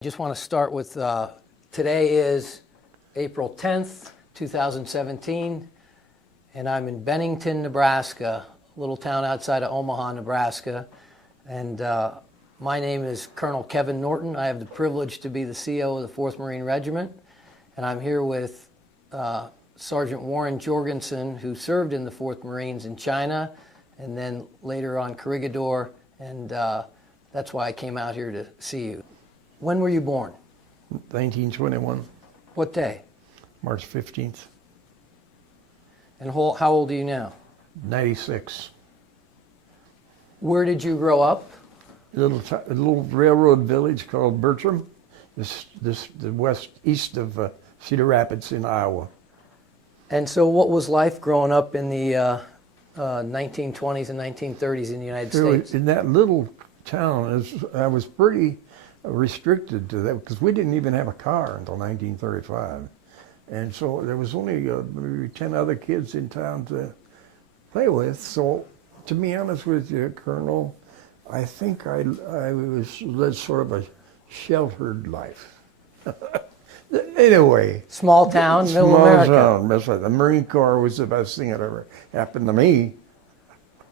Just want to start with today is April 10th, 2017, and I'm in Bennington, Nebraska, a little town outside of Omaha, Nebraska. And my name is Colonel Kevin Norton. I have the privilege to be the CO of the 4th Marine Regiment, and I'm here with Sergeant Warren Jorgenson, who served in the 4th Marines in China and then later on Corregidor, and that's why I came out here to see you. When were you born? 1921. What day? March 15th. And how old are you now? 96. Where did you grow up? A little railroad village called Bertram, the east of Cedar Rapids in Iowa. And so what was life growing up in the 1920s and 1930s in the United States? In that little town, I was pretty restricted to that because we didn't even have a car until 1935. And so there was only maybe 10 other kids in town to play with. So to be honest with you, Colonel, I think I led sort of a sheltered life. Anyway. Small town, middle America. Small town. The Marine Corps was the best thing that ever happened to me.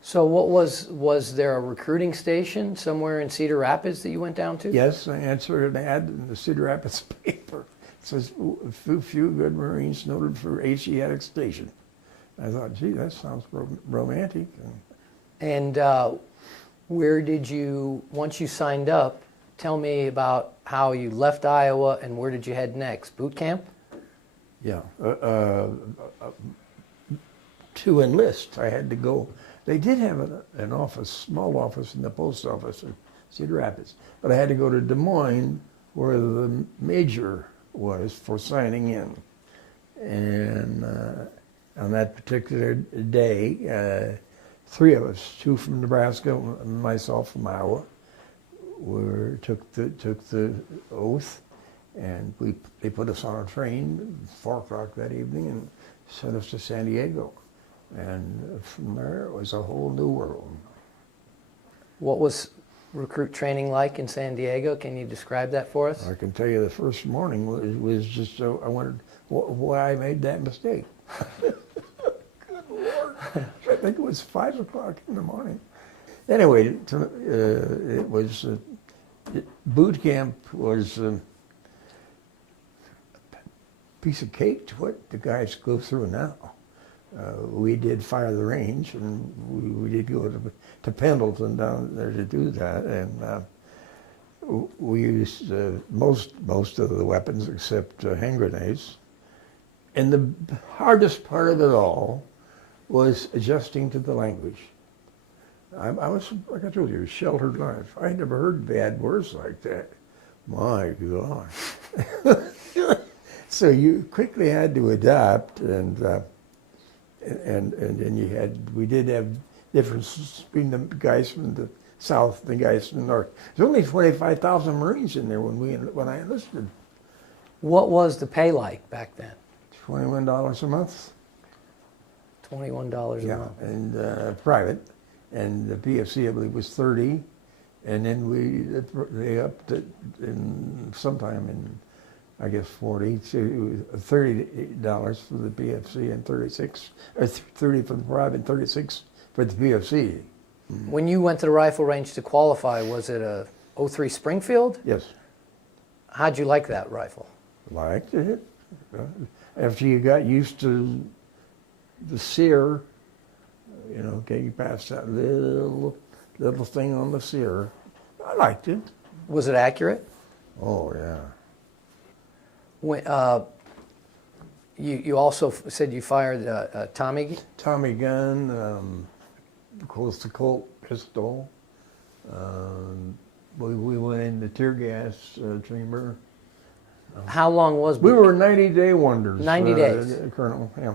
So what was there a recruiting station somewhere in Cedar Rapids that you went down to? Yes, I answered an ad in the Cedar Rapids paper. It says, few good Marines noted for Asiatic station. I thought, gee, that sounds romantic. And where did you, once you signed up, tell me about how you left Iowa and where did you head next? Boot camp? Yeah. To enlist, I had to go. They did have an office, small office in the post office in Cedar Rapids, but I had to go to Des Moines where the major was for signing in. And on that particular day, 3 of us, 2 from Nebraska and myself from Iowa, took the oath, and they put us on a train at 4 o'clock that evening and sent us to San Diego. And from there, it was a whole new world. What was recruit training like in San Diego? Can you describe that for us? I can tell you the first morning was just, I wondered why I made that mistake. Good Lord. I think it was 5 o'clock in the morning. Anyway, it was, boot camp was a piece of cake to what the guys go through now. We did fire the range, and we did go to Pendleton down there to do that, and we used most of the weapons except hand grenades. And the hardest part of it all was adjusting to the language. I was, like I told you, a sheltered life. I never heard bad words like that. My God. So you quickly had to adapt, and then we did have differences between the guys from the south and the guys from the north. There's only 25,000 Marines in there when I enlisted. What was the pay like back then? $21 a month. $21 a month. And private, and the PFC I believe was 30, and then they upped it sometime in, I guess, 40 to $30 for the PFC and 36, or 30 for the private, 36 for the PFC. When you went to the rifle range to qualify, was it a 03 Springfield? Yes. How'd you like that rifle? Liked it. After you got used to the sear, you know, getting past that little thing on the sear, I liked it. Was it accurate? Oh, yeah. When, you also said you fired a Tommy? Tommy gun, close to Colt pistol. We went in the tear gas chamber. How long was we were 90-day wonders. 90 days. Colonel, yeah.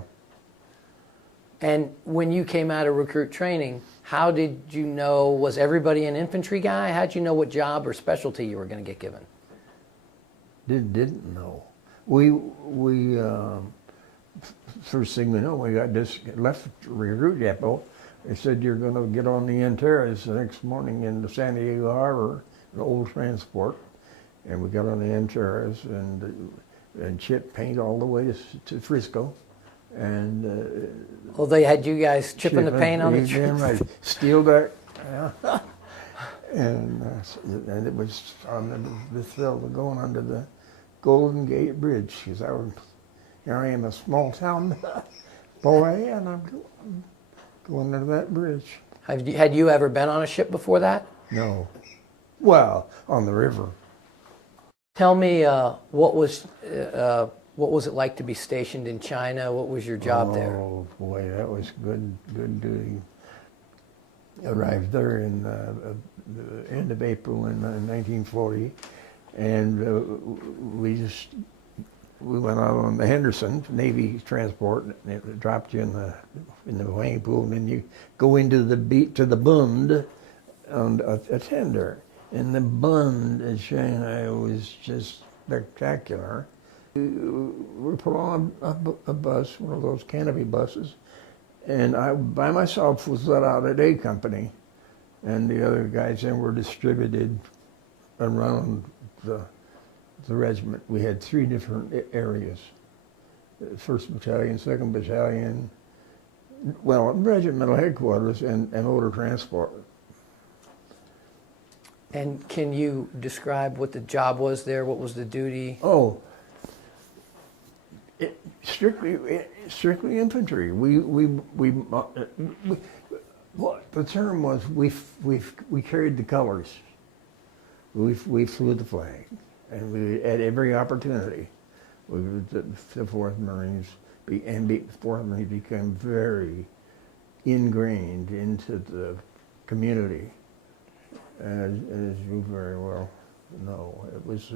And when you came out of recruit training, how did you know, was everybody an infantry guy? How'd you know what job or specialty you were going to get given? Didn't know. We first thing we know, we got left recruit depot. They said you're going to get on the Antares the next morning in the San Diego Harbor, an old transport, and we got on the Antares and chip paint all the way to Frisco, and Well, they had you guys chipping the paint on the damn right, steel deck, yeah. And it was on the thrill of going under the Golden Gate Bridge, because here I am, a small town boy, and I'm going under that bridge. Had you ever been on a ship before that? No. Well, on the river. Tell me, what was it like to be stationed in China? What was your job there? Oh boy, that was good duty. Arrived there in the end of April in 1940, and we went out on the Henderson Navy transport, and it dropped you in the wing pool, and then you go into the Bund on a tender. And the Bund in Shanghai was just spectacular. We were put on a bus, one of those canopy buses, and I, by myself, was let out at A Company, and the other guys then were distributed around the regiment. We had 3 different areas: 1st Battalion, 2nd Battalion, well, regimental headquarters, and motor transport. And can you describe what the job was there? What was the duty? Oh, strictly infantry. What the term was, we carried the colors. We flew the flag, and we at every opportunity. The 4th Marines, and the 4th Marines became very ingrained into the community. As you very well know, it was,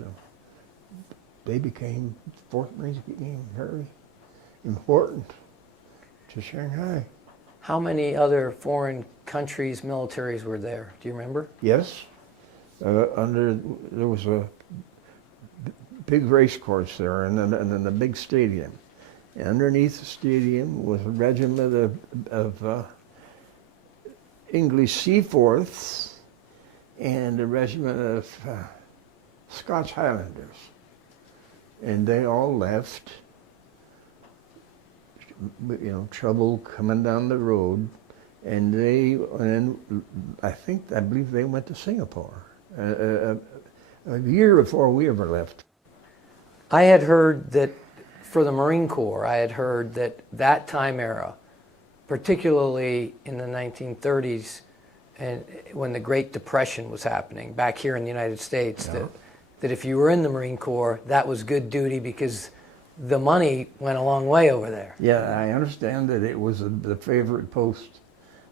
the 4th Marines became very important to Shanghai. How many other foreign countries' militaries were there? Do you remember? Yes. There was a big race course there, and then the big stadium. And underneath the stadium was a regiment of English Seaforths, and a regiment of Scotch Highlanders. And they all left, trouble coming down the road, and I believe they went to Singapore a year before we ever left. I had heard that for the Marine Corps, I had heard that time era, particularly in the 1930s, and when the Great Depression was happening back here in the United States, Yeah. that if you were in the Marine Corps, that was good duty because the money went a long way over there. Yeah, I understand that it was the favorite post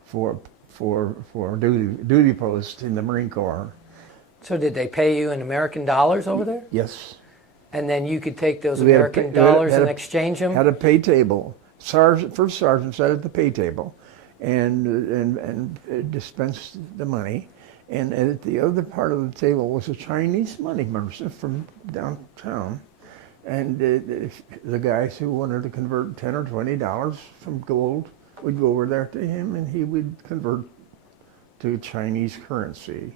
for duty post in the Marine Corps. So did they pay you in American dollars over there? Yes. And then you could take those We had a American pay- we had- dollars had and a- exchange them? Had a pay table. First sergeant sat at the pay table and dispensed the money. And at the other part of the table was a Chinese money merchant from downtown. And the guys who wanted to convert $10 or $20 from gold would go over there to him, and he would convert to Chinese currency.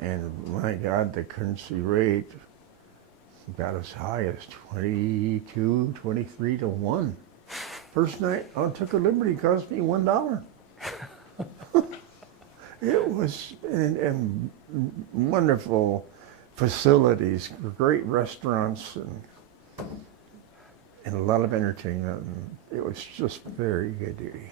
And my God, the currency rate got as high as 22, 23 to 1. First night I took a liberty, cost me $1. It was and wonderful facilities, great restaurants, and a lot of entertainment. And it was just very good duty.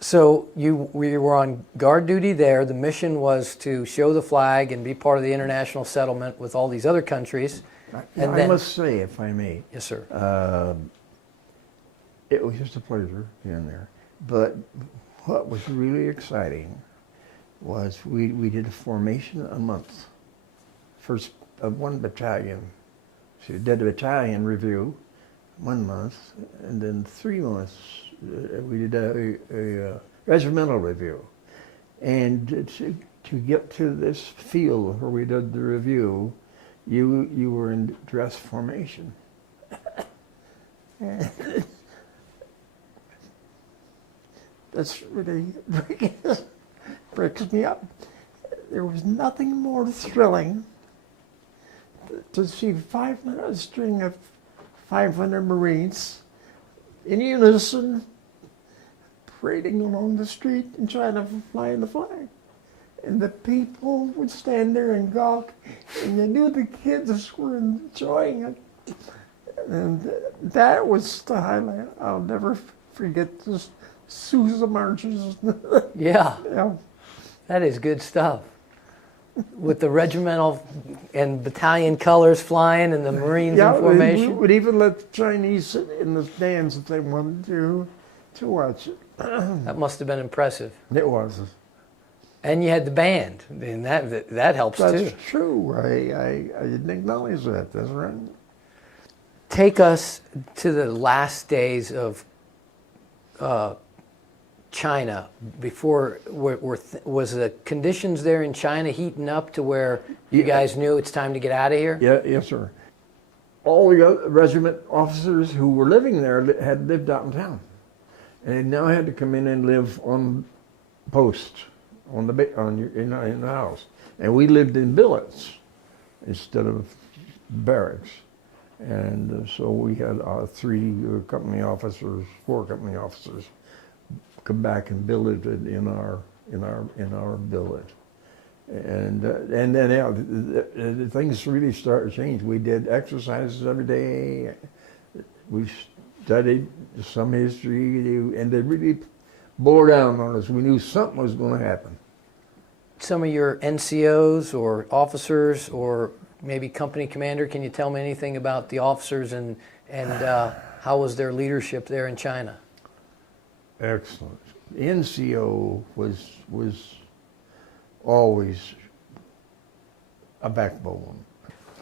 So you were on guard duty there. The mission was to show the flag and be part of the international settlement with all these other countries. And I must say, if I may, yes, sir. It was just a pleasure being there. But what was really exciting was we did a formation a month. First of 1 battalion. So we did a battalion review 1 month, and then 3 months we did a regimental review. And to get to this field where we did the review, you were in dress formation. That's really breaks me up. There was nothing more thrilling to see a string of 500 Marines in unison parading along the street and trying to fly the flag. And the people would stand there and gawk, and you knew the kids were enjoying it. And that was the highlight. I'll never forget this Sousa marches. Yeah, Yeah. that is good stuff. With the regimental and battalion colors flying and the Marines in formation. We would even let the Chinese sit in the stands if they wanted to watch it. That must have been impressive. It was. And you had the band, and that helps too. That's true. I didn't acknowledge that. That's right. Take us to the last days of China. Before, was the conditions there in China heating up to where you guys knew it's time to get out of here? Yeah, yes, sir. All the other regiment officers who were living there had lived out in town, and they now had to come in and live on post in the house. And we lived in billets instead of barracks. And so we had 3 company officers, 4 company officers come back and billeted in our billet. And then the things really started to change. We did exercises every day. We studied some history, and they really bore down on us. We knew something was going to happen. Some of your NCOs or officers or maybe company commander, can you tell me anything about the officers and how was their leadership there in China? Excellent. NCO was always a backbone.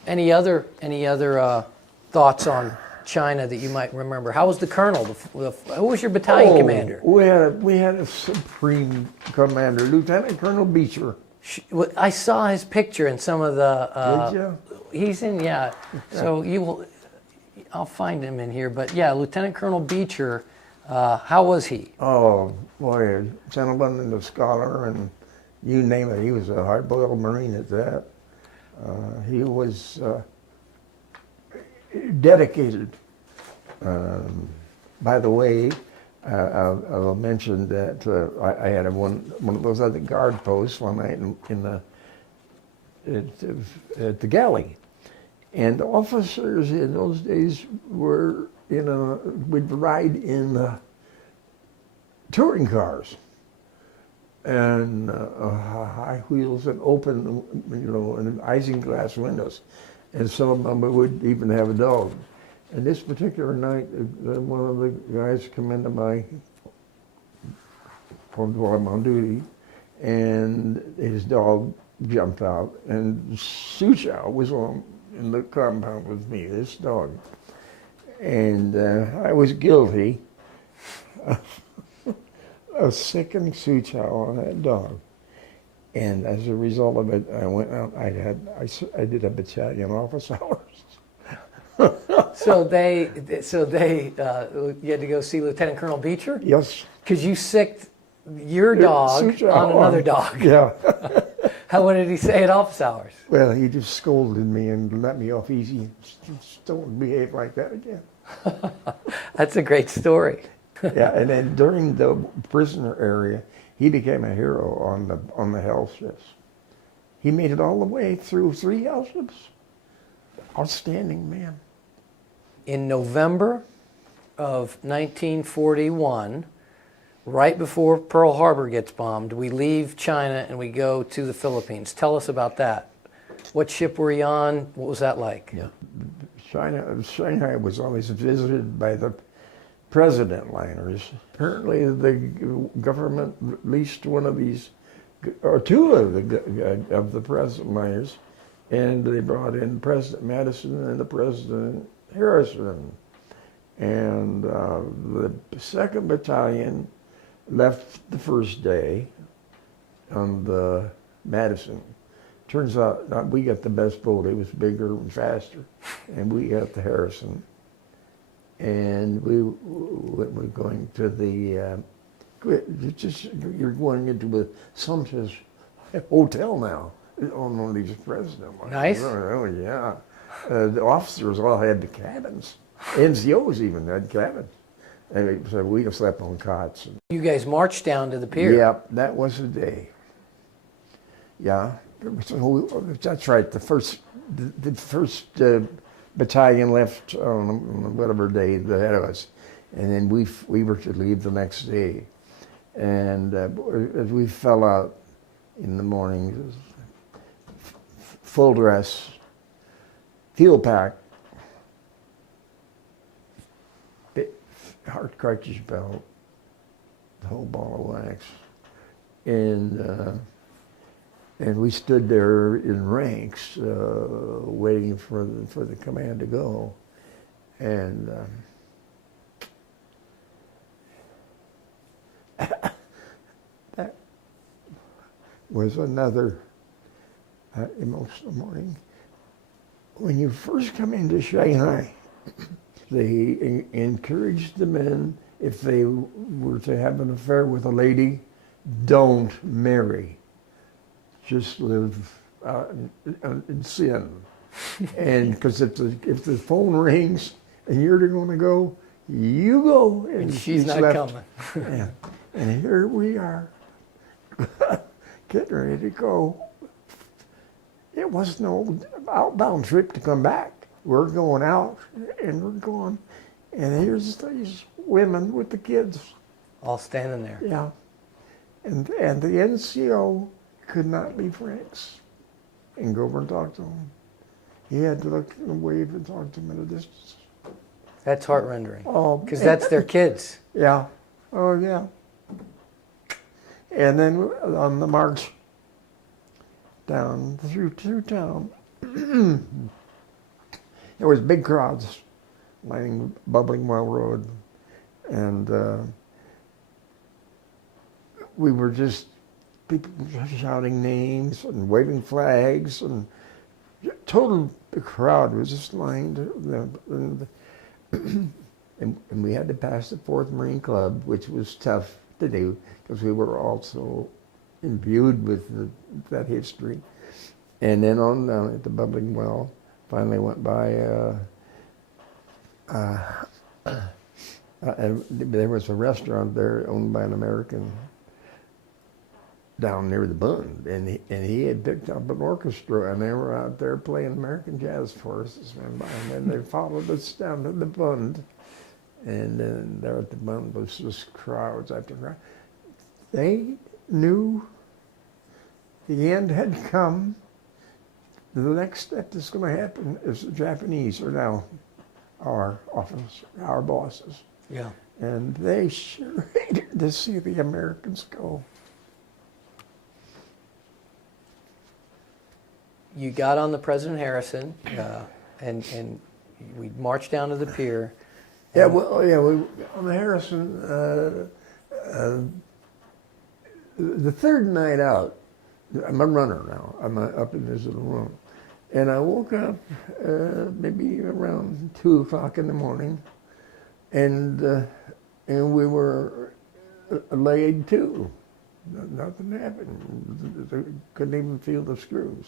Any other thoughts on China that you might remember? How was the colonel? Who was your battalion commander? We had a supreme commander, Lieutenant Colonel Beecher. I saw his picture in some of the. Did you? He's in, yeah. So you will. I'll find him in here, but yeah, Lieutenant Colonel Beecher. How was he? Oh boy, a gentleman and a scholar, and you name it. He was a hard-boiled Marine at that. He was dedicated. By the way, I'll mention that I had one of those other guard posts one night at the galley, and officers in those days were we'd ride in touring cars and high wheels and open, and isinglass windows, and some of them would even have a dog. And this particular night, one of the guys come into while I'm on duty, and his dog jumped out, and Su Chow was in the compound with me, this dog. And I was guilty of sicking Su Chow on that dog. And as a result of it, I went out, I did a battalion office hours. So they, you had to go see Lieutenant Colonel Beecher? Yes. Because you sicked your dog on another dog. Yeah. What did he say at office hours? Well, he just scolded me and let me off easy. Just don't behave like that again. That's a great story. Yeah, and then during the prisoner area, he became a hero on the hell ships. He made it all the way through 3 hell ships. Outstanding man. In November of 1941, right before Pearl Harbor gets bombed, we leave China and we go to the Philippines. Tell us about that. What ship were you on? What was that like? Yeah. Shanghai was always visited by the president liners. Apparently the government released one of these, or 2 of the president liners, and they brought in President Madison and the President Harrison. And the 2nd Battalion left the first day on the Madison. Turns out we got the best boat. It was bigger and faster, and we got the Harrison. And we were going to the, you're going into a sumptuous hotel now on one of these president ones. Nice. Oh yeah. The officers all had the cabins. NCOs even had cabins. And so we slept on cots. You guys marched down to the pier. Yeah, that was the day. Yeah, so that's right. The first battalion left on whatever day ahead of us, and then we were to leave the next day. And as we fell out in the morning, full dress, field pack, hard cartridge belt, the whole ball of wax, and we stood there in ranks, waiting for the command to go, and that was another emotional morning. When you first come into Shanghai, they encouraged the men, if they were to have an affair with a lady, don't marry. Just live in sin. And because if the phone rings and you're going to go, you go. And she's not coming. Yeah. And here we are, getting ready to go. It was no outbound trip to come back. We're going out, and we're going, and here's these women with the kids. All standing there. Yeah. And the NCO could not leave ranks and go over and talk to them. He had to look and wave and talk to them at a distance. That's heart-rendering. Oh, because that's their kids. Yeah. Oh, yeah. And then on the march down through town, there was big crowds lining Bubbling Well Road, and we were just people shouting names and waving flags, and total the crowd was just lined, and we had to pass the 4th Marine Club, which was tough to do because we were also imbued with that history. And then on down at the Bubbling Well, finally went by, and there was a restaurant there owned by an American down near the Bund, and he had picked up an orchestra, and they were out there playing American jazz for us, and then they followed us down to the Bund, and then there at the Bund was just crowds after crowds. They knew the end had come. The next step that's going to happen is the Japanese are now our officers, our bosses. Yeah. And they sure hated to see the Americans go. You got on the President Harrison, and we marched down to the pier. Yeah, well, yeah, on the Harrison, the third night out, I'm a runner now. I'm up in this little room. And I woke up maybe around 2 o'clock in the morning, and we were laid to. Nothing happened. Couldn't even feel the screws.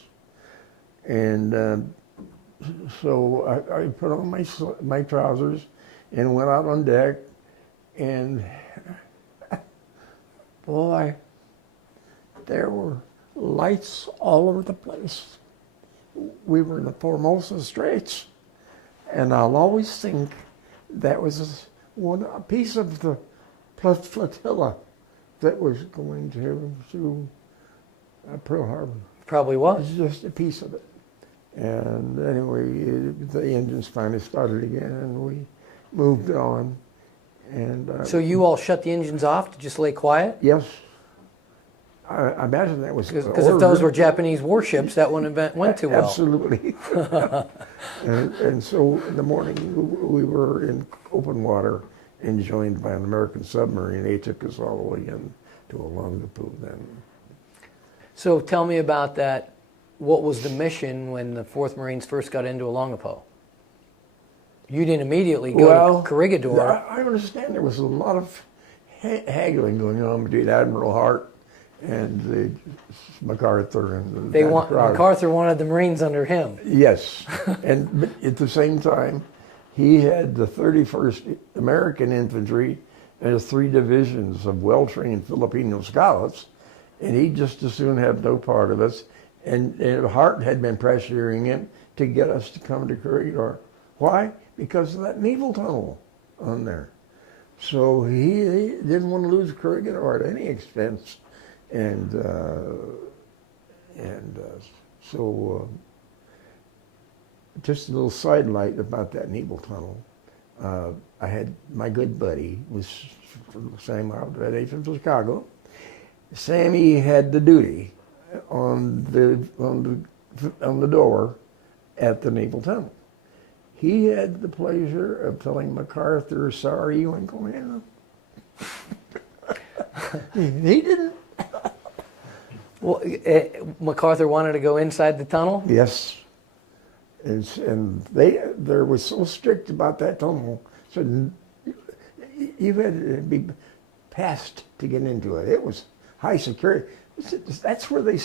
And so I put on my trousers and went out on deck, and boy, there were lights all over the place. We were in the Formosa Straits, and I'll always think that was a piece of the flotilla that was going to Pearl Harbor. Probably was. It's just a piece of it. And anyway, the engines finally started again, and we moved on. And so you all shut the engines off to just lay quiet? Yes. I imagine that was because if those were Japanese warships, that wouldn't have went too well. Absolutely. and so in the morning, we were in open water and joined by an American submarine. They took us all the way in to Olongapu then. So tell me about that. What was the mission when the 4th Marines first got into Olongapo? You didn't immediately go to Corregidor. I understand there was a lot of haggling going on between Admiral Hart and MacArthur and Crowder. MacArthur wanted the Marines under him. Yes, but at the same time, he had the 31st American Infantry and his 3 divisions of well-trained Filipino scouts, and he just as soon have no part of us. And Hart had been pressuring him to get us to come to Corregidor. Why? Because of that naval tunnel on there. So he didn't want to lose Corregidor at any expense. And so just a little sidelight about that naval tunnel. I had my good buddy, was Sam Already from Chicago. Sammy had the duty on the door at the naval tunnel. He had the pleasure of telling MacArthur, "Sorry, you ain't going in." He didn't. Well, MacArthur wanted to go inside the tunnel? Yes. And they were so strict about that tunnel, so you had to be passed to get into it. It was high security. That's where they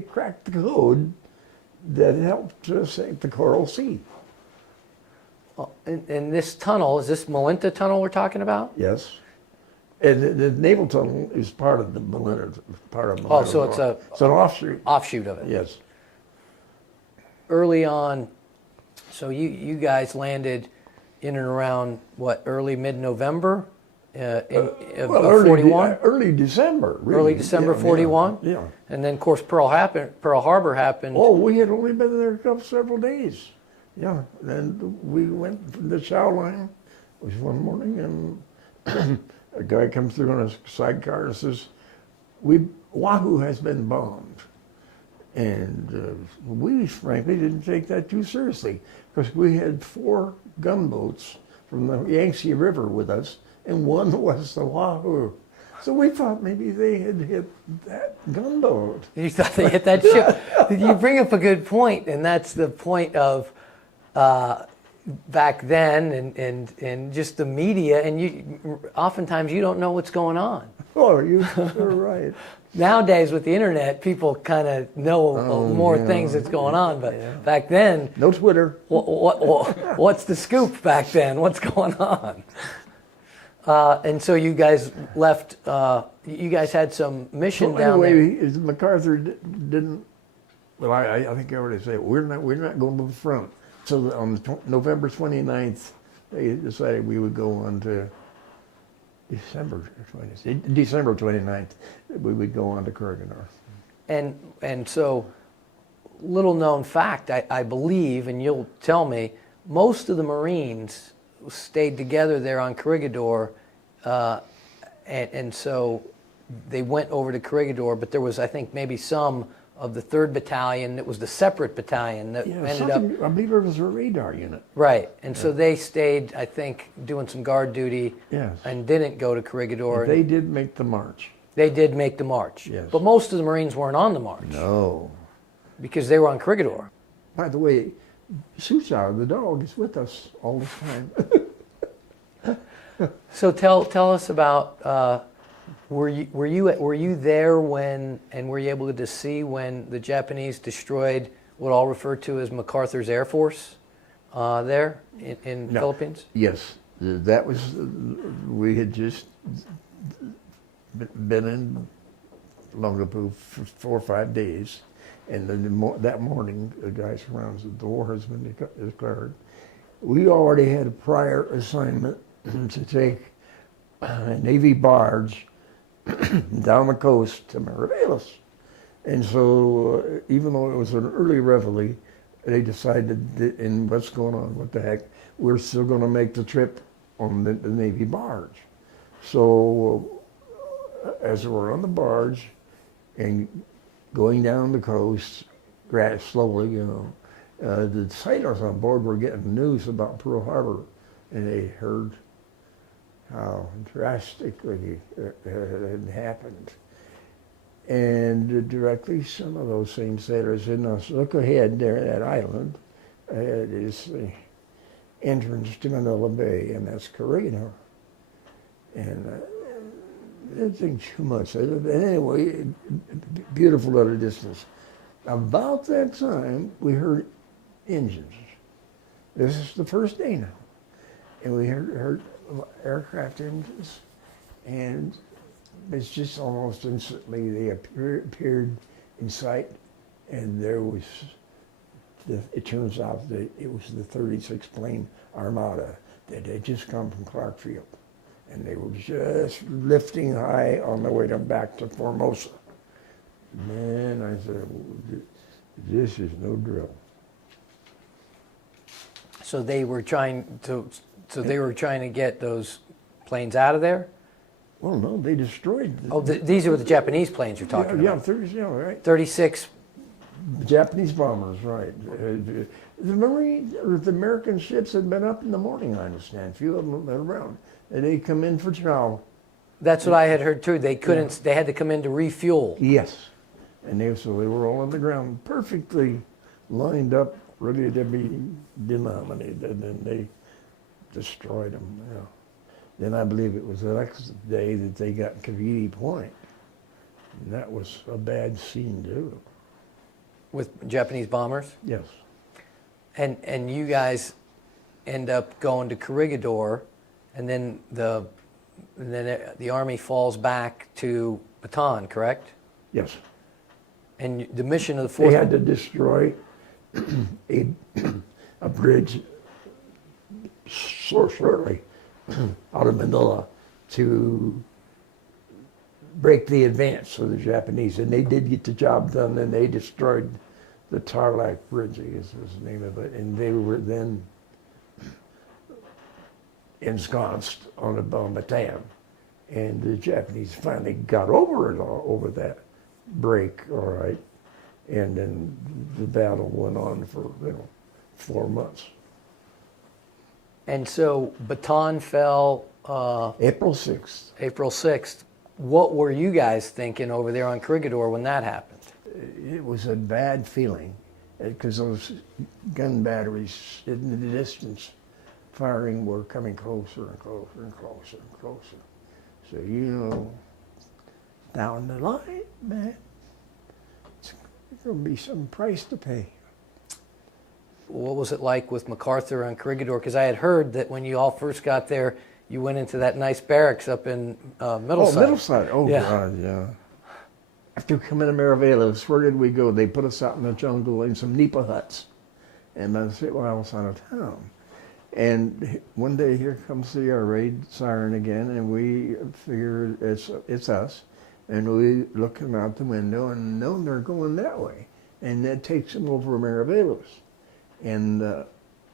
cracked the code that helped sink the Coral Sea. And this tunnel, is this Melinta tunnel we're talking about? Yes. And the naval tunnel is part of the Melinta, part of Melinta. Oh, so it's an offshoot. Offshoot of it. Yes. Early on, so you guys landed in and around, what, early, mid-November of 41? Early December. Really. Early December 41? Yeah. And then, of course, Pearl Harbor happened. Oh, we had only been there several days. Yeah. Then we went from the Chow line. It was one morning, and a guy comes through on a sidecar and says, Oahu has been bombed. And we frankly didn't take that too seriously because we had 4 gunboats from the Yangtze River with us, and one was the Oahu. So we thought maybe they had hit that gunboat. You thought they hit that ship. You bring up a good point, and that's the point of back then and just the media, and oftentimes you don't know what's going on. Oh, you're right. Nowadays with the internet, people kind of know more things that's going on, but back then, no Twitter. What's the scoop back then? What's going on? And so you guys left. You guys had some mission down there. Anyway, MacArthur didn't. Well, I think I already said we're not going to the front. So on November 29th, they decided we would go on to December 29th, we would go on to Corregidor. And so, little known fact, I believe, and you'll tell me, most of the Marines stayed together there on Corregidor, and so they went over to Corregidor, but there was, I think, maybe some of the 3rd Battalion that was the separate battalion that ended up... I believe it was a radar unit. Right, and so they stayed, I think, doing some guard duty and didn't go to Corregidor. And they did make the march. They did make the march. Yes. But most of the Marines weren't on the march. No. Because they were on Corregidor. By the way, Suchar, the dog, is with us all the time. So tell us about... Were you there when, and were you able to see when the Japanese destroyed what I'll refer to as MacArthur's Air Force there in No. Philippines? Yes, that was, we had just been in Longapu for 4 or 5 days, and then that morning the guy surrounds the door has been declared. We already had a prior assignment to take a Navy barge down the coast to Mariveles. And so even though it was an early reveille, they decided that, and what's going on, what the heck, we're still going to make the trip on the Navy barge. So as we're on the barge and going down the coast, slowly, the sailors on board were getting news about Pearl Harbor, and they heard how drastically it had happened. And directly some of those same sailors said, "Now look ahead there, that island, it is the entrance to Manila Bay, and that's Corregidor." And didn't think too much. Anyway, beautiful at a distance. About that time, we heard engines. This is the first day now. And we heard aircraft engines, and it's just almost instantly they appeared in sight, and there was, it turns out that it was the 36 plane armada that had just come from Clarkfield. And they were just lifting high on the way back to Formosa. Man, I said, this is no drill. So they were trying to get those planes out of there? Well, no, they destroyed. These are the Japanese planes you're talking about. Yeah, right. 36. Japanese bombers, right. The American ships had been up in the morning, I understand. A few of them had been around. And they come in for chow. That's what I had heard too. They couldn't. They had to come in to refuel. Yes, and so they were all on the ground, perfectly lined up, ready to be denominated. And then they destroyed them. Yeah. Then I believe it was the next day that they got Cavite Point, and that was a bad scene too. With Japanese bombers. Yes. And you guys end up going to Corregidor. And then the Army falls back to Bataan, correct? Yes. And the mission of the fourth. They had to destroy a bridge so shortly out of Manila to break the advance of the Japanese, and they did get the job done. And they destroyed the Tarlac Bridge, I guess was the name of it, and they were then ensconced on Bataan, and the Japanese finally got over that break, all right, and then the battle went on for 4 months. And so Bataan fell April 6th. April 6th. What were you guys thinking over there on Corregidor when that happened? It was a bad feeling because those gun batteries in the distance firing were coming closer and closer and closer and closer. So, down the line, man, it's going to be some price to pay. What was it like with MacArthur on Corregidor? Because I had heard that when you all first got there, you went into that nice barracks up in Middleside. Oh, Middleside. Oh, yeah. God, yeah. After coming to Mariveles, where did we go? They put us out in the jungle in some nipa huts. And I said, well, I was out of town. And one day here comes the air raid siren again, and we figure it's us. And we looking out the window, and no, they're going that way. And that takes them over Mariveles. And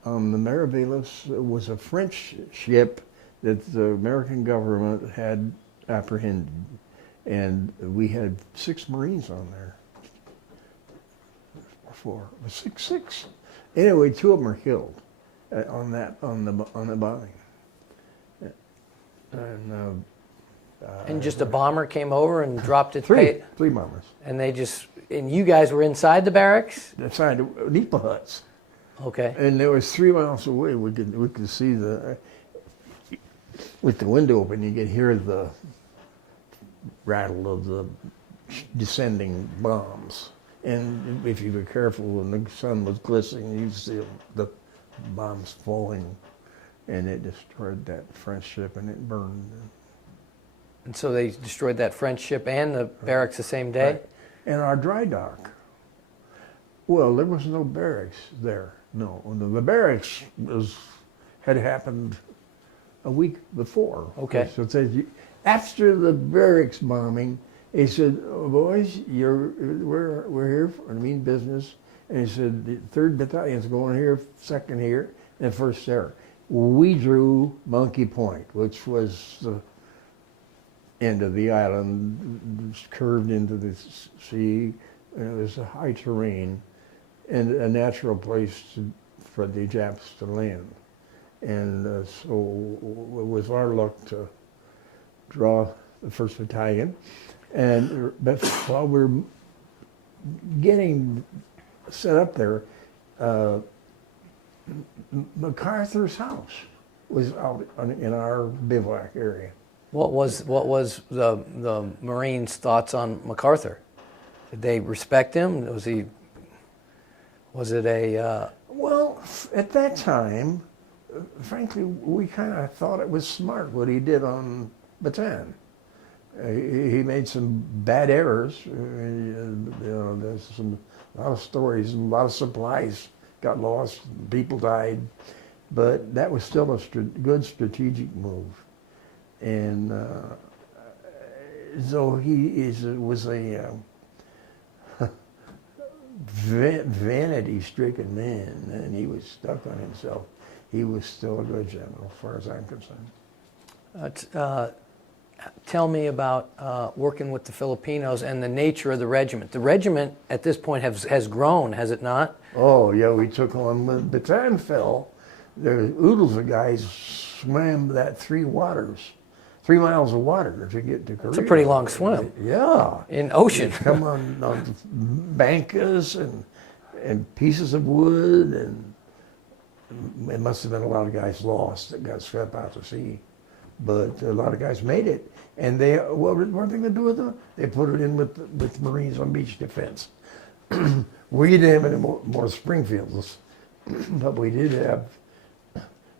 on the Mariveles was a French ship that the American government had apprehended. And we had 6 Marines on there. 4, 6. Anyway, 2 of them were killed on the bombing. And just a bomber came over and dropped its 3 bombers. And you guys were inside the barracks? Inside the nipa huts. Okay. And there was 3 miles away. We could see with the window open, you could hear the rattle of the descending bombs. And if you were careful, when the sun was glistening, you'd see the bombs falling, and it destroyed that French ship, and it burned. And so they destroyed that French ship and the barracks the same day? Right. And our dry dock. Well, there was no barracks there. No, the barracks had happened a week before. Okay. So it says, after the barracks bombing, he said, oh, boys, we're here for business. And he said, the 3rd Battalion's going here, 2nd here, and 1st there. We drew Monkey Point, which was the end of the island, curved into the sea. And it was a high terrain and a natural place for the Japs to land. And so it was our luck to draw the 1st Battalion. But while we're getting set up there, MacArthur's house was out in our bivouac area. What was the Marines' thoughts on MacArthur? Did they respect him? Was it a Well, at that time, frankly, we kind of thought it was smart what he did on Bataan. He made some bad errors. There's a lot of stories and a lot of supplies got lost, people died, but that was still a good strategic move. And so was a vanity-stricken man, and he was stuck on himself. He was still a good general, as far as I'm concerned. Tell me about working with the Filipinos and the nature of the regiment. The regiment at this point has grown, has it not? Oh, yeah, we took on, when Bataan fell, there was oodles of guys swam that 3 miles of water to get to Corregidor. It's a pretty long swim. Yeah. In ocean. Come on bankers and pieces of wood, and it must have been a lot of guys lost that got swept out to sea. But a lot of guys made it. And what were they going to do with them? They put it in with Marines on beach defense. We didn't have any more Springfields, but we did have,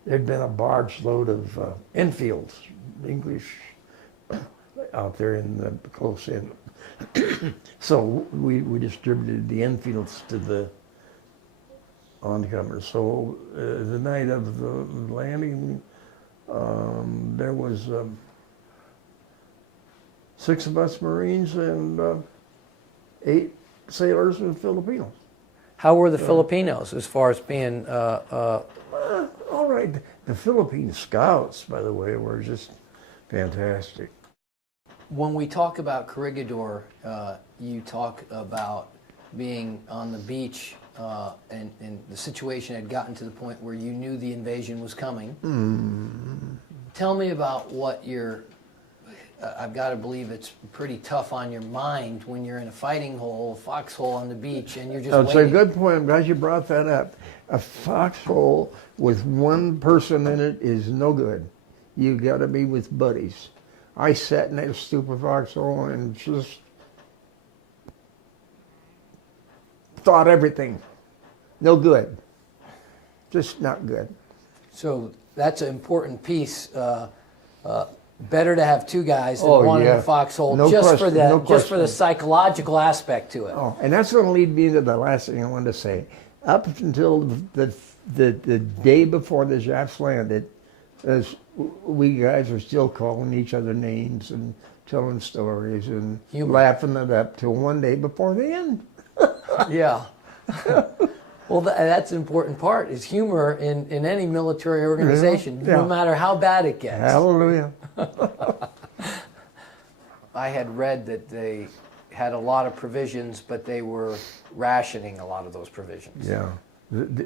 there'd been a barge load of Enfields, English, out there in the close in. So we distributed the Enfields to the oncomers. So the night of the landing, there was 6 of us Marines and 8 sailors and Filipinos. How were the Filipinos as far as being? All right. The Philippine Scouts, by the way, were just fantastic. When we talk about Corregidor, you talk about being on the beach, and the situation had gotten to the point where you knew the invasion was coming. Tell me about what I've got to believe it's pretty tough on your mind when you're in a fighting hole, foxhole on the beach, and you're just That's waiting. a good point. I'm glad you brought that up. A foxhole with one person in it is no good. You got to be with buddies. I sat in that stupid foxhole and just thought everything. No good. Just not good. So that's an important piece. Better to have 2 guys than one in the foxhole, just for the psychological aspect to it. Oh, and that's going to lead me to the last thing I wanted to say. Up until the day before the Japs landed, we guys were still calling each other names and telling stories and laughing it up till one day before the end. Yeah. Well, that's an important part, is humor in any military organization, no matter how bad it gets. Hallelujah. I had read that they had a lot of provisions, but they were rationing a lot of those provisions. Yeah.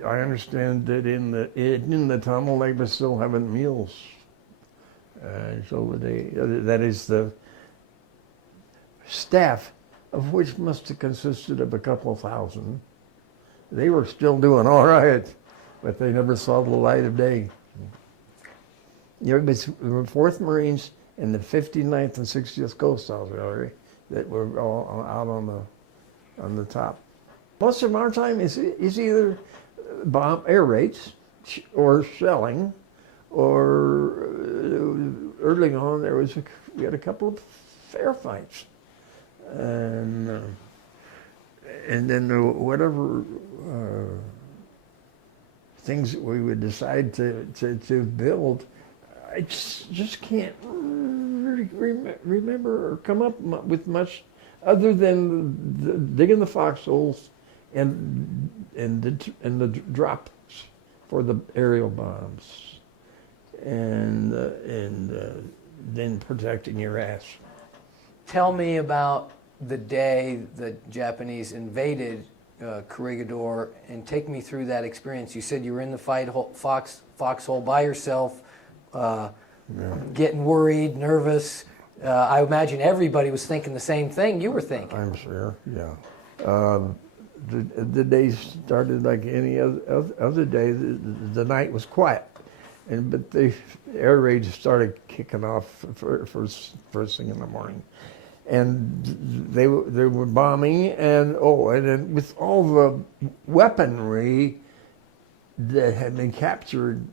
I understand that in the tunnel they were still having meals. So that is the staff, of which must have consisted of a couple of thousand. They were still doing all right, but they never saw the light of day. It was the 4th Marines and the 59th and 60th Coast Auxiliary that were all out on the top. Most of our time is either bomb air raids or shelling, or early on we had a couple of fair fights, and then whatever things that we would decide to build, I just can't really remember or come up with much other than digging the foxholes and the drops for the aerial bombs, and then protecting your ass. Tell me about the day the Japanese invaded Corregidor, and take me through that experience. You said you were in the foxhole by yourself, getting worried, nervous. I imagine everybody was thinking the same thing you were thinking. I'm sure, yeah. The day started like any other day. The night was quiet. but the air raids started kicking off first thing in the morning, and they were bombing, and then with all the weaponry that had been captured,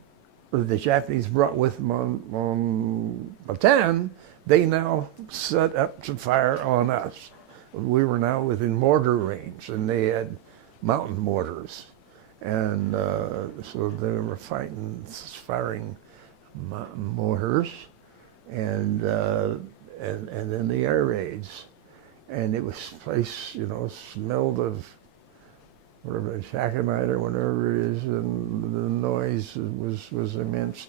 or the Japanese brought with them on Bataan, they now set up to fire on us. We were now within mortar range, and they had mountain mortars. And so they were firing mortars, and then the air raids. And it was place, smelled of whatever, shaconite or whatever it is, and the noise was immense.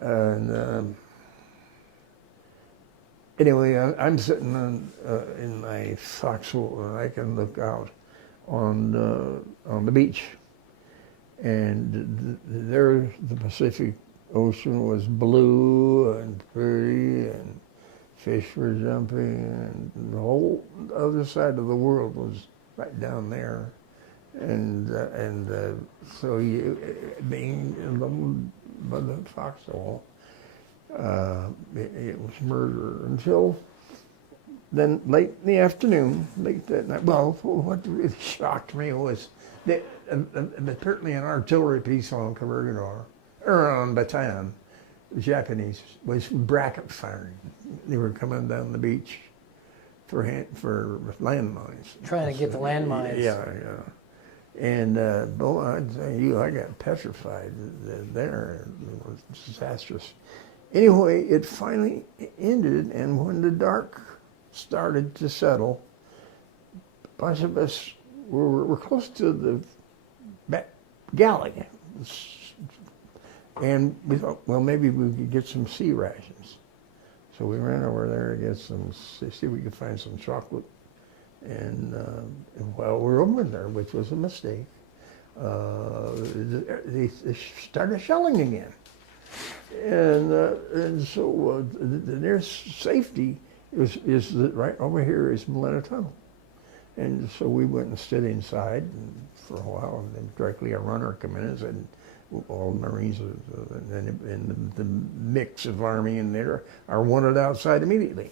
And anyway, I'm sitting in my foxhole, and I can look out on the beach. And there, the Pacific Ocean was blue and pretty, and fish were jumping, and the whole other side of the world was right down there. And so being by the foxhole, it was murder until then late in the afternoon, late that night. Well, what really shocked me was that apparently an artillery piece on Corregidor, or on Bataan, the Japanese, was bracket firing. They were coming down the beach for landmines. Trying to get the landmines. Yeah. And boy, I'd say I got petrified there. It was disastrous. Anyway, it finally ended, and when the dark started to settle, a bunch of us were close to the back galley, and we thought, well, maybe we could get some sea rations. So we ran over there to get see if we could find some chocolate. And while we were over there, which was a mistake, they started shelling again. And so the nearest safety is right over here is Millennium Tunnel. And so we went and stood inside for a while, and then directly a runner came in and said, all Marines and the mix of Army in there are wanted outside immediately.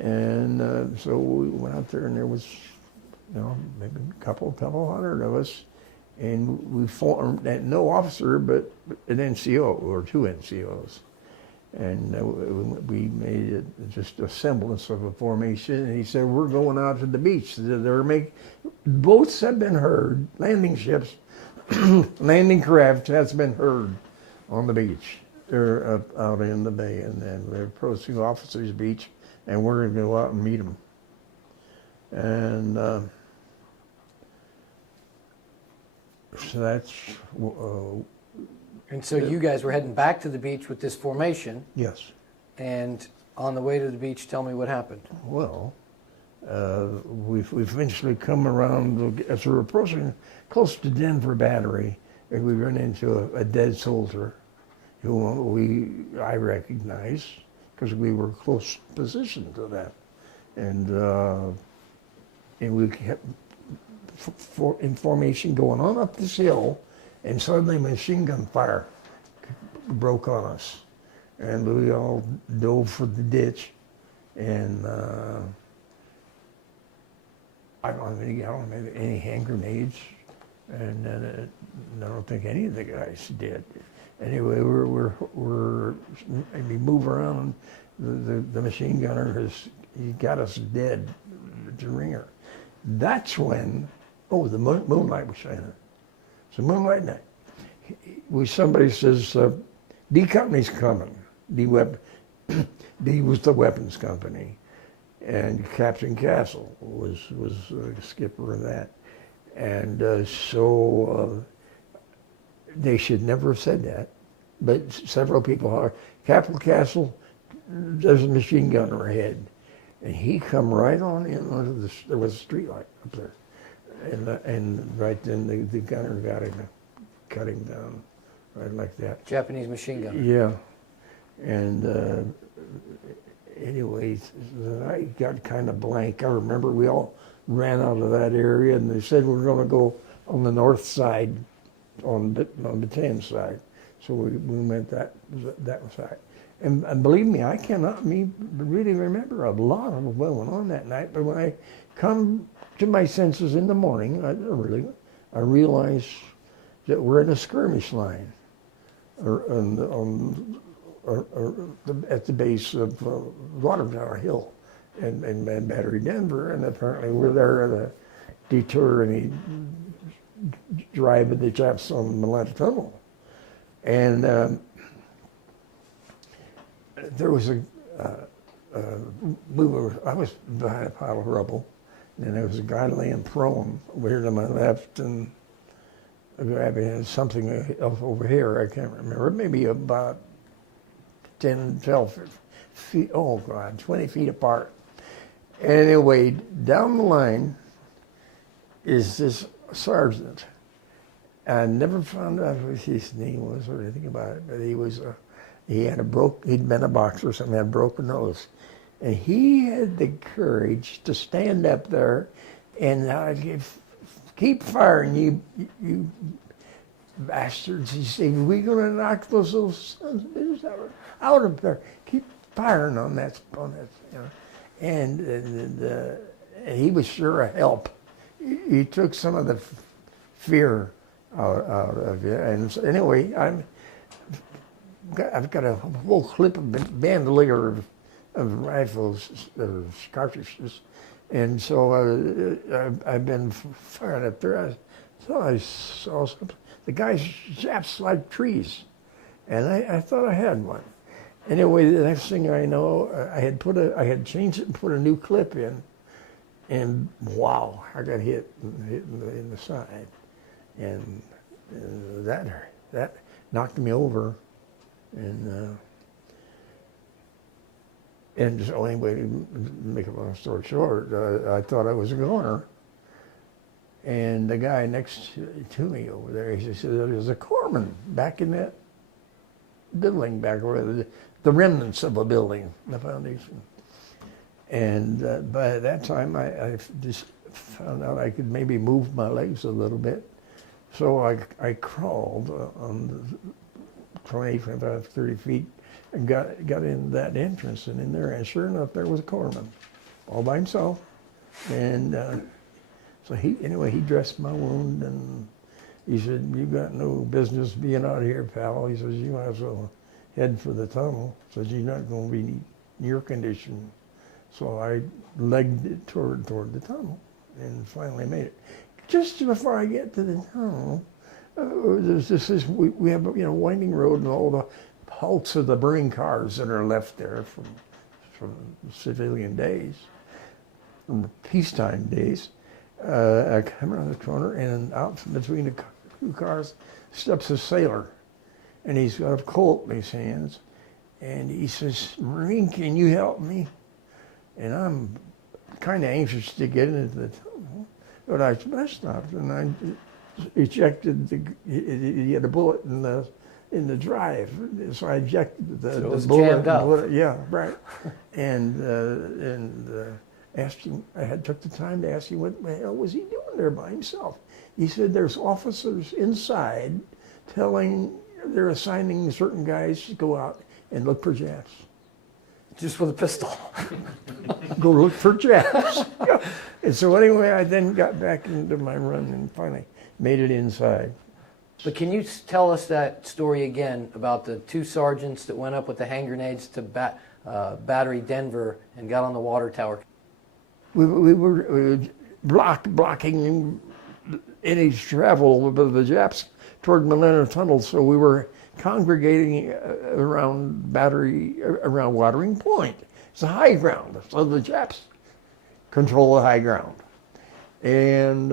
And so we went out there, and there was, maybe a couple hundred of us, and we formed, no officer, but an NCO, or two NCOs. And we made it just a semblance of a formation, and he said, we're going out to the beach. Boats have been heard, landing ships, landing craft has been heard on the beach. They're out in the bay, and then they're approaching Officers Beach, and we're going to go out and meet them. And so that's... and so you guys were heading back to the beach with this formation. Yes. And on the way to the beach, tell me what happened. Well, we've eventually come around, as we're approaching close to Denver Battery, and we run into a dead soldier who I recognized, because we were close position to that. And we kept in formation going on up this hill, and suddenly machine gun fire broke on us. And we all dove for the ditch, and I don't have any hand grenades, and I don't think any of the guys did. Anyway, we're maybe move around. The machine gunner he got us dead to ringer. That's when the moonlight was shining. So moonlight night. Somebody says D Company's coming. D was the weapons company, and Captain Castle was the skipper of that, and so they should never have said that, but several people are. Captain Castle, there's a machine gunner ahead, and he come right on in onto there was a street light up there, and right then the gunner got him, cut him down, right like that. Japanese machine gunner. Yeah. And anyway, I got kind of blank. I remember we all ran out of that area, and they said we're going to go on the north side, on the Bataan side. So we went that was right. And believe me, I cannot really remember a lot of what went on that night. But when I come to my senses in the morning, I realize that we're in a skirmish line at the base of Water Tower Hill and Battery Denver, and apparently we're there at a detour and he driving the Japs on the Maleta Tunnel. And there was I was behind a pile of rubble, and there was a guy laying prone over here to my left, and a guy had something else over here, I can't remember, maybe about 10, 12 feet, 20 feet apart. Anyway, down the line is this sergeant. I never found out what his name was or anything about it, but he'd been a boxer or something, had a broken nose. And he had the courage to stand up there and keep firing, you bastards. He said, we're going to knock those little sons of bitches out of there. Keep firing on that. You know. And he was sure a help. He took some of the fear out of it. And so anyway, I've got a whole clip of bandolier of rifles, cartridges, and so I've been firing up there. I saw something. The guys zaps like trees, and I thought I had one. Anyway, the next thing I know, I had changed it and put a new clip in, and wow, I got hit in the side, and that knocked me over, and so anyway, to make a long story short, I thought I was a goner. And the guy next to me over there, he said, there's a corpsman back in that building back where the remnants of a building, the foundation. And by that time, I just found out I could maybe move my legs a little bit. So I crawled on 20, 25, 30 feet and got in that entrance and in there, and sure enough, there was a corpsman all by himself. And so he dressed my wound, and he said, you got no business being out here, pal. He says, you might as well head for the tunnel. Says, you're not going to be in your condition. So I legged it toward the tunnel and finally made it. Just before I get to the tunnel, there's we have a winding road and all the hulks of the Marine cars that are left there from civilian days, from peacetime days. I come around the corner, and out from between the two cars steps a sailor, and he's got a Colt in his hands, and he says, Marine, can you help me? And I'm kind of anxious to get into the tunnel, but I stopped, and I ejected he had a bullet in the drive, so I ejected the so it was bullet. Jammed up. Yeah, right. and asked him. Took the time to ask him what the hell was he doing there by himself. He said there's officers inside they're assigning certain guys to go out and look for Japs. Just with a pistol. Go look for Japs. Yeah. And so anyway, I then got back into my run and finally made it inside. But can you tell us that story again about the two sergeants that went up with the hand grenades to Battery Denver and got on the water tower? We were blocking any travel of the Japs toward Maleta Tunnel, so we were congregating around Watering Point. It's a high ground, so the Japs control the high ground. And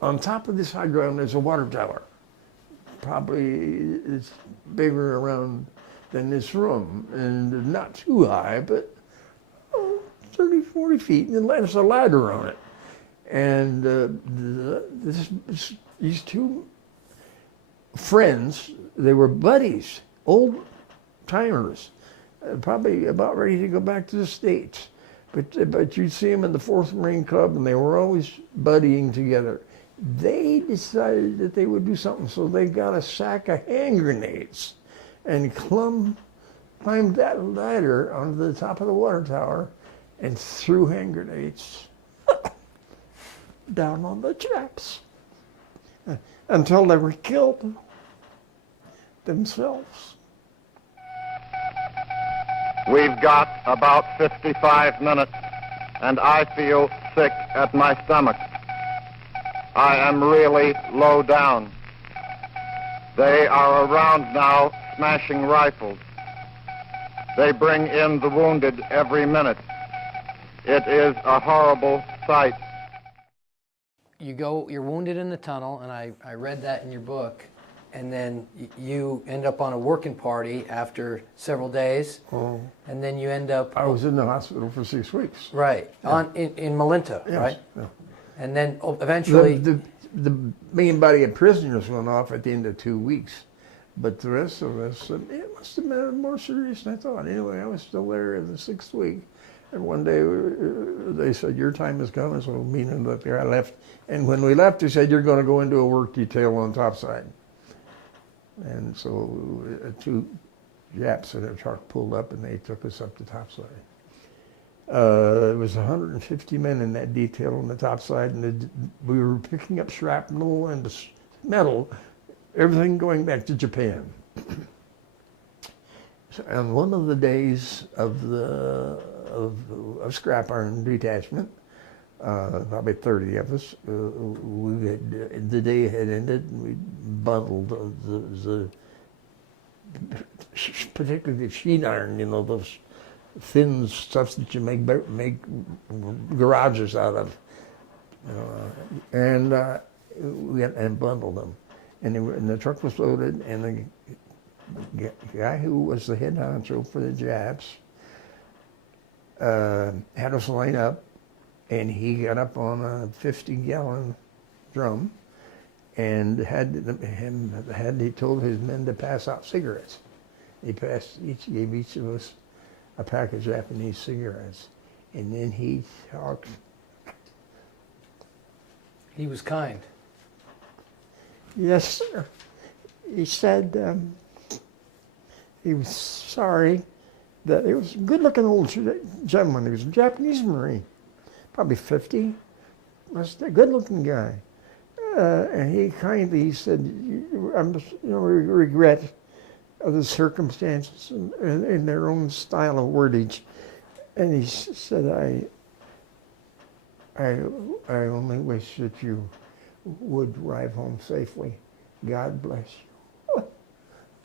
on top of this high ground there's a water tower. Probably it's bigger around than this room, and not too high, but 30, 40 feet, and there's a ladder on it. And these two friends, they were buddies, old timers, probably about ready to go back to the States. But you'd see them in the 4th Marine Club, and they were always buddying together. they decided that they would do something, so they got a sack of hand grenades and climbed that ladder onto the top of the water tower and threw hand grenades down on the Japs until they were killed themselves. We've got about 55 minutes, and I feel sick at my stomach. I am really low down. They are around now, smashing rifles. They bring in the wounded every minute. It is a horrible sight. You're wounded in the tunnel, and I read that in your book, and then you end up on a working party after several days, and then you end up... I was in the hospital for 6 weeks. Right, yeah. in Malinta, yes. right? Yeah. And then eventually... The main body of prisoners went off at the end of 2 weeks, but the rest of us, it must have been more serious than I thought. Anyway, I was still there in the 6th week, and one day they said, your time has come, so meaning that I left. And when we left, they said, you're going to go into a work detail on topside. And so 2 Japs in a truck pulled up, and they took us up to topside. There was 150 men in that detail on the topside, and we were picking up shrapnel and metal, everything going back to Japan. So on one of the days of scrap iron detachment, probably 30 of us, the day had ended, and we bundled particularly the sheet iron, you know, those thin stuff that you make garages out of, and we had, and bundled them, and the truck was loaded, and the guy who was the head honcho for the Japs had us line up, and he got up on a 50-gallon drum, and he told his men to pass out cigarettes. He gave each of us a pack of Japanese cigarettes, and then he talked. He was kind. Yes, sir. He said he was sorry that he was a good-looking old gentleman. He was a Japanese Marine, probably 50. Was a good-looking guy, and he kindly said, "We regret of the circumstances in their own style of wordage," and he said, I only wish that you would arrive home safely. God bless you."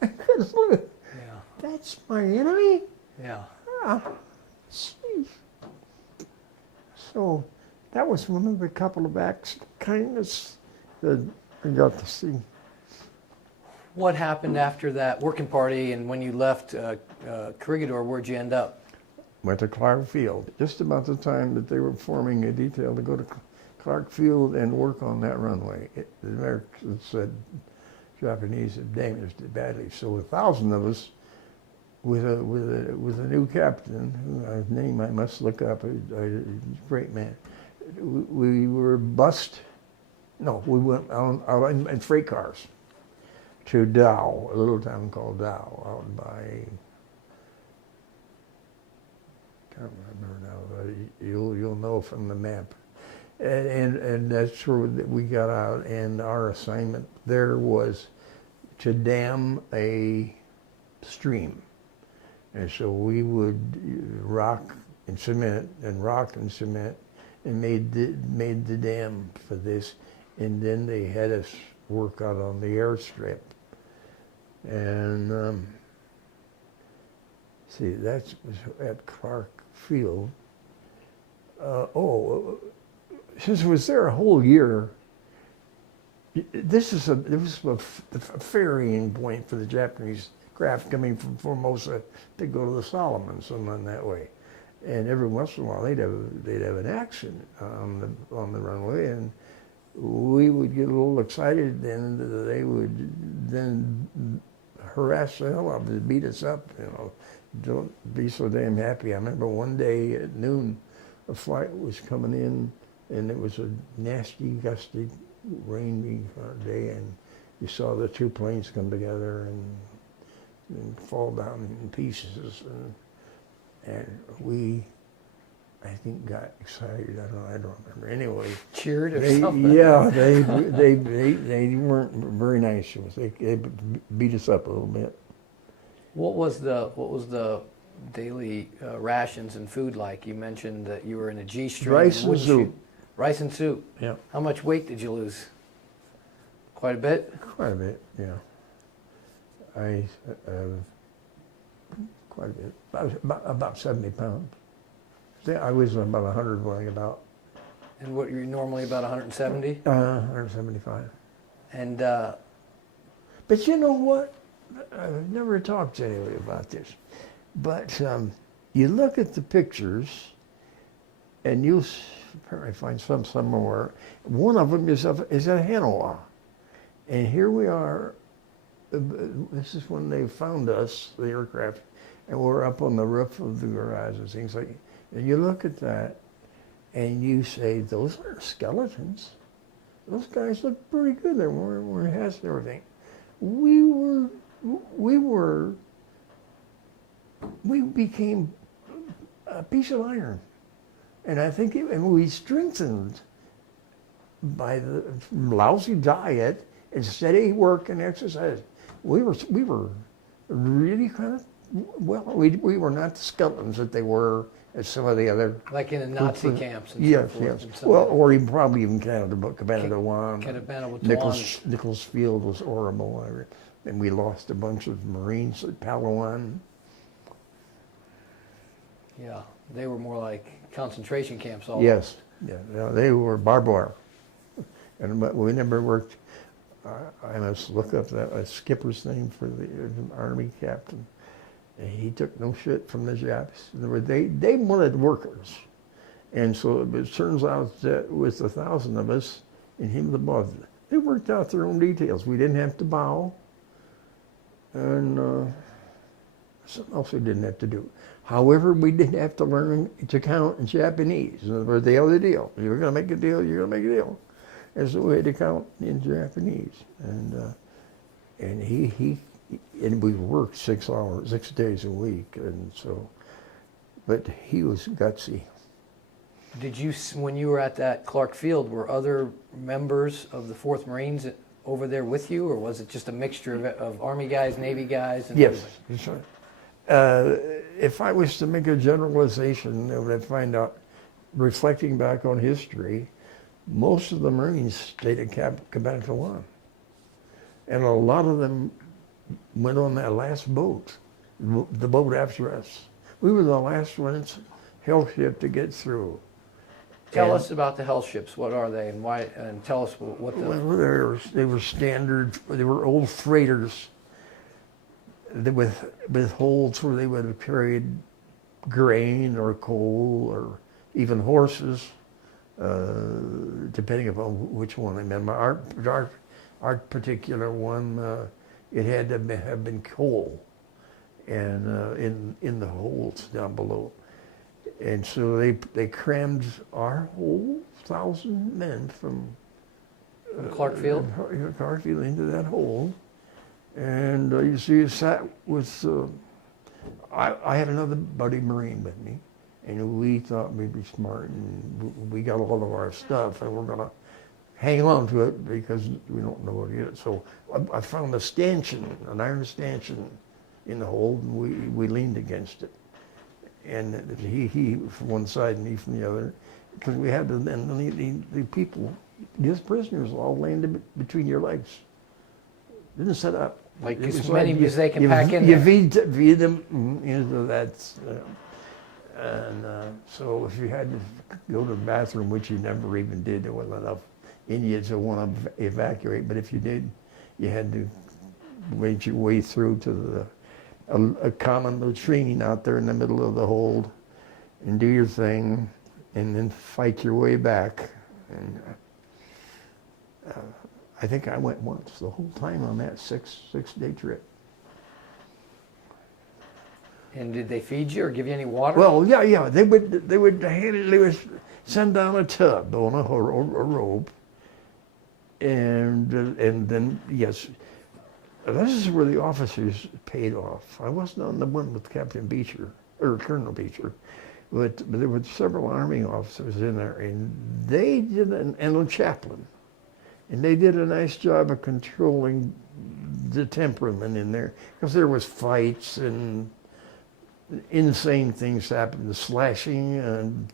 I couldn't believe it. Yeah. That's my enemy? Yeah. Geez. So that was one of the couple of acts of kindness that I got to see. What happened after that working party, and when you left Corregidor, where'd you end up? Went to Clark Field, just about the time that they were forming a detail to go to Clark Field and work on that runway. The Americans said Japanese had damaged it badly, so 1,000 of us, with a new captain, whose name I must look up, a great man, we were bused. No, we went out in freight cars to Dow, a little town called Dow, out by, can't remember now, but you'll know from the map. And that's where we got out, and our assignment there was to dam a stream. And so we would rock and cement, and made the dam for this, and then they had us work out on the airstrip. And see, that was at Clark Field. Since I was there a whole year, this was a ferrying point for the Japanese craft coming from Formosa to go to the Solomons and run that way. And every once in a while they'd have an accident on the runway, and we would get a little excited, and they would then harass the hell out of us, beat us up, don't be so damn happy. I remember one day at noon, a flight was coming in, and it was a nasty, gusty rainy day, and you saw the two planes come together and fall down in pieces, and we, I think, got excited. I don't remember. Anyway, Cheered or something? yeah, they weren't very nice to us. They beat us up a little bit. What was the daily rations and food like? You mentioned that you were in a G-string. Rice and soup. Rice and soup. Yeah. How much weight did you lose? Quite a bit? Quite a bit, yeah. Quite a bit. About 70 pounds. I was about 100 weighing about. And what, you're normally about 170? 175. And But you know what? I've never talked to anybody about this. But you look at the pictures, and you'll probably find some somewhere. One of them is at Hanawa. And here we are. This is when they found us, the aircraft, and we're up on the roof of the garage and things like that. And you look at that, and you say, those are skeletons. Those guys look pretty good. They're wearing hats and everything. We became a piece of iron. And I think and we strengthened by the lousy diet and steady work and exercise. We were really kind of, well, we were not the skeletons that they were at some of the other. like in the Nazi camps and Yes, so forth. yes. and so Well, on. or even probably even Canada, but Canada won. Canada Nichols Field was horrible. And we lost a bunch of Marines at Palawan. Yeah, they were more like concentration camps all Yes, yeah, no, they were barbed wire. And but we never worked. I must look up that skipper's name for the Army captain. And he took no shit from the Japs. They wanted workers. And so it turns out that with 1,000 of us and him above, they worked out their own details. We didn't have to bow. And something else we didn't have to do. However, we didn't have to learn to count in Japanese. In other words, the other deal. You're going to make a deal, you're going to make a deal. And so we had to count in Japanese. And we worked 6 hours, 6 days a week. And so, but he was gutsy. Did you, when you were at that Clark Field, were other members of the 4th Marines over there with you, or was it just a mixture of Army guys, Navy guys? And Yes, that's right. If I was to make a generalization, I would find out, reflecting back on history, most of the Marines stayed at Bataan. And a lot of them went on that last boat, the boat after us. We were the last ones, hell ship to get through. Tell us about the hell ships. What are they, and why? And tell us what the. Well, they were standard. They were old freighters with holds where they would have carried grain or coal or even horses, depending upon which one. I mean, our particular one, it had to have been coal, and in the holds down below. And so they crammed our whole 1,000 men from Clark Field? Clark Field into that hole. And you see, it sat with, I had another buddy Marine with me, and we thought we'd be smart, and we got all of our stuff, and we're going to hang on to it because we don't know what it is. So I found a stanchion, an iron stanchion in the hole, and we leaned against it. And he from one side and he from the other, because we had to, and the people, these prisoners all landed between your legs. Didn't set up. Like as many as they can pack in there. You feed them, you know, that's, and so if you had to go to the bathroom, which you never even did, there wasn't enough Indians that want to evacuate, but if you did, you had to wade your way through to a common latrine out there in the middle of the hold and do your thing and then fight your way back. And I think I went once the whole time on that six-day trip. And did they feed you or give you any water? Well, yeah. They would send down a tub on a rope, And then, yes, this is where the officers paid off. I wasn't on the one with Captain Beecher, or Colonel Beecher, but there were several Army officers in there, and they did, and a chaplain, and they did a nice job of controlling the temperament in there, because there was fights and insane things happened, slashing, and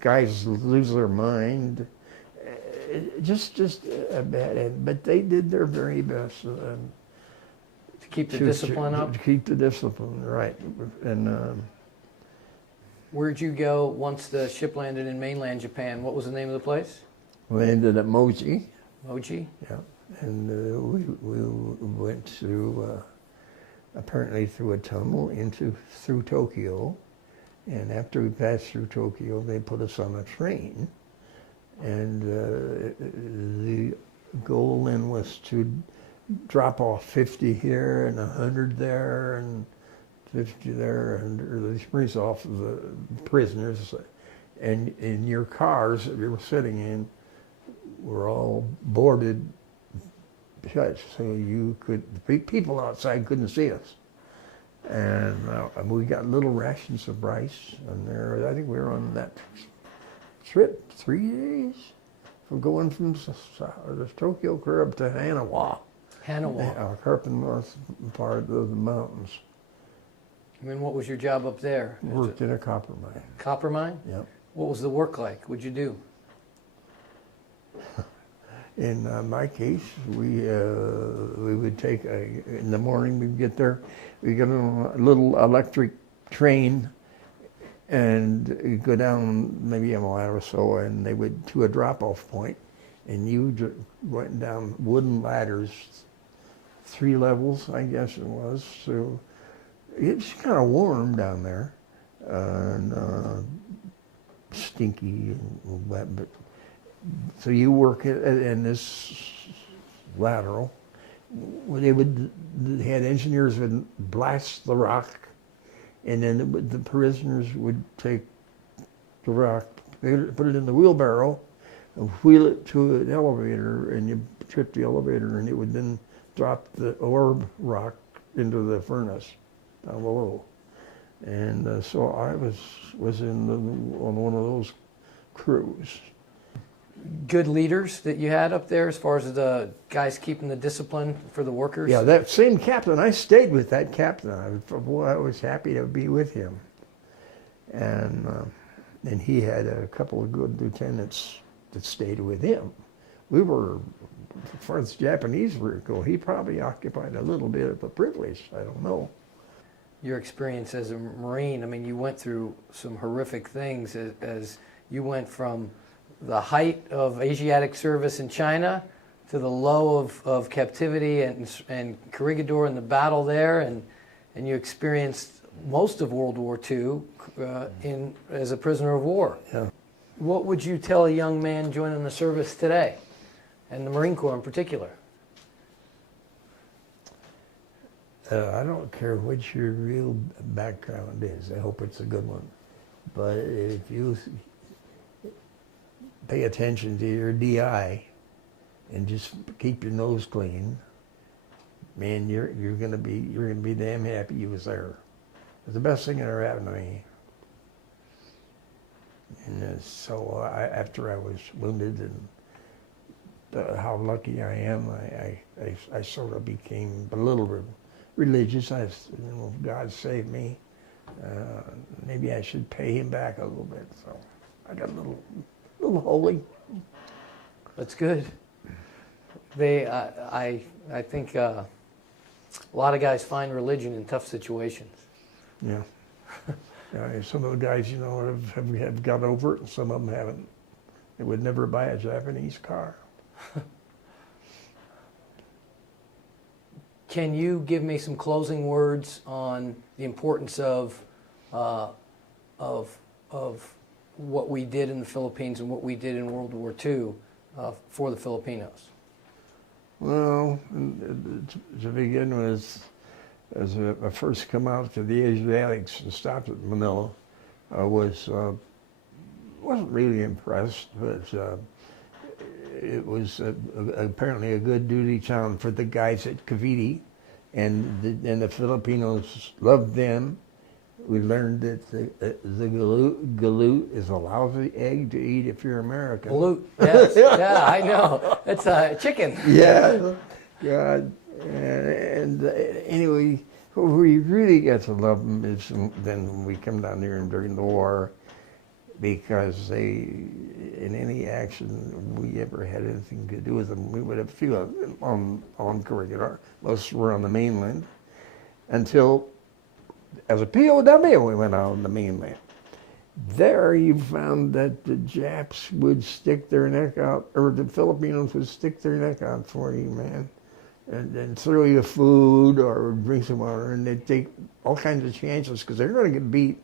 guys lose their mind. Just a bad end, but they did their very best To keep the discipline up? To keep the discipline, right. And Where'd you go once the ship landed in mainland Japan? What was the name of the place? landed at Moji. Moji? Yeah, and we went through, apparently through a tunnel through Tokyo, and after we passed through Tokyo, they put us on a train, and the goal then was to drop off 50 here and 100 there and 50 there, and they brings off the prisoners, and in your cars that you were sitting in were all boarded shut, so you could, people outside couldn't see us. And we got little rations of rice, and there, I think we were on that trip 3 days, from going from the Tokyo curb to Hanawa. Hanawa. Up in the north part of the mountains. And what was your job up there? Worked in a copper mine. Copper mine? Yep. What was the work like? What'd you do? In my case, we would take in the morning we'd get there, we get on a little electric train, and go down maybe a mile or so, and they would to a drop-off point, and you went down wooden ladders, 3 levels, I guess it was. So it's kind of warm down there, and stinky and wet, but. So you work in this lateral. They had engineers would blast the rock, and then the prisoners would take the rock, put it in the wheelbarrow, and wheel it to an elevator, and you trip the elevator, and it would then drop the orb rock into the furnace down below. And so I was on one of those crews. Good leaders that you had up there as far as the guys keeping the discipline for the workers? Yeah, that same captain, I stayed with that captain. I was happy to be with him. And he had a couple of good lieutenants that stayed with him. We were, as far as the Japanese were go, he probably occupied a little bit of a privilege, I don't know. Your experience as a Marine, I mean, you went through some horrific things as you went from the height of Asiatic service in China to the low of captivity and Corregidor and the battle there, and you experienced most of World War II as a prisoner of war. Yeah. What would you tell a young man joining the service today, and the Marine Corps in particular? I don't care what your real background is. I hope it's a good one. But if you pay attention to your DI and just keep your nose clean, man, you're gonna be damn happy you was there. It's the best thing that ever happened to me. And so after I was wounded, and how lucky I am, I sort of became a little religious. God saved me. Maybe I should pay him back a little bit. So I got a little holy. That's good. I think a lot of guys find religion in tough situations. Yeah. Some of the guys, have got over it, and some of them haven't. They would never buy a Japanese car. Can you give me some closing words on the importance of what we did in the Philippines and what we did in World War II for the Filipinos? Well, to begin with, as I first come out to the Asiatics and stopped at Manila, I wasn't really impressed, but it was apparently a good duty town for the guys at Cavite, and the Filipinos loved them. We learned that the galoot is a lousy egg to eat if you're American. Galoot, yes, yeah, I know. It's a chicken. Yeah, God. And anyway, what we really got to love them is then when we come down here and during the war, because in any action we ever had anything to do with them, we would have a few of them on Corregidor. Most were on the mainland until, as a POW, we went out on the mainland. There you found that the Japs would stick their neck out, or the Filipinos would stick their neck out for you, man, and throw you food or drink some water, and they'd take all kinds of chances because they're going to get beat.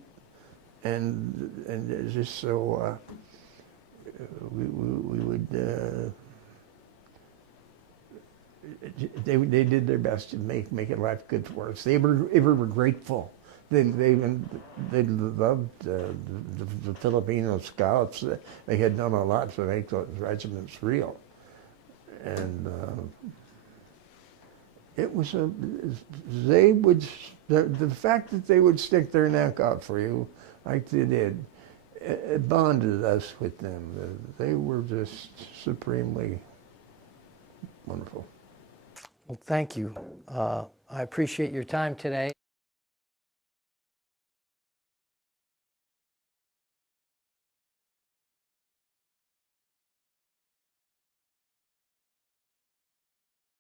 And just so we would they did their best to make it life good for us. They were grateful. They loved the Filipino scouts. They had done a lot to make those regiments real, and it was the fact that they would stick their neck out for you like they did, it bonded us with them. They were just supremely wonderful. Well, thank you. I appreciate your time today.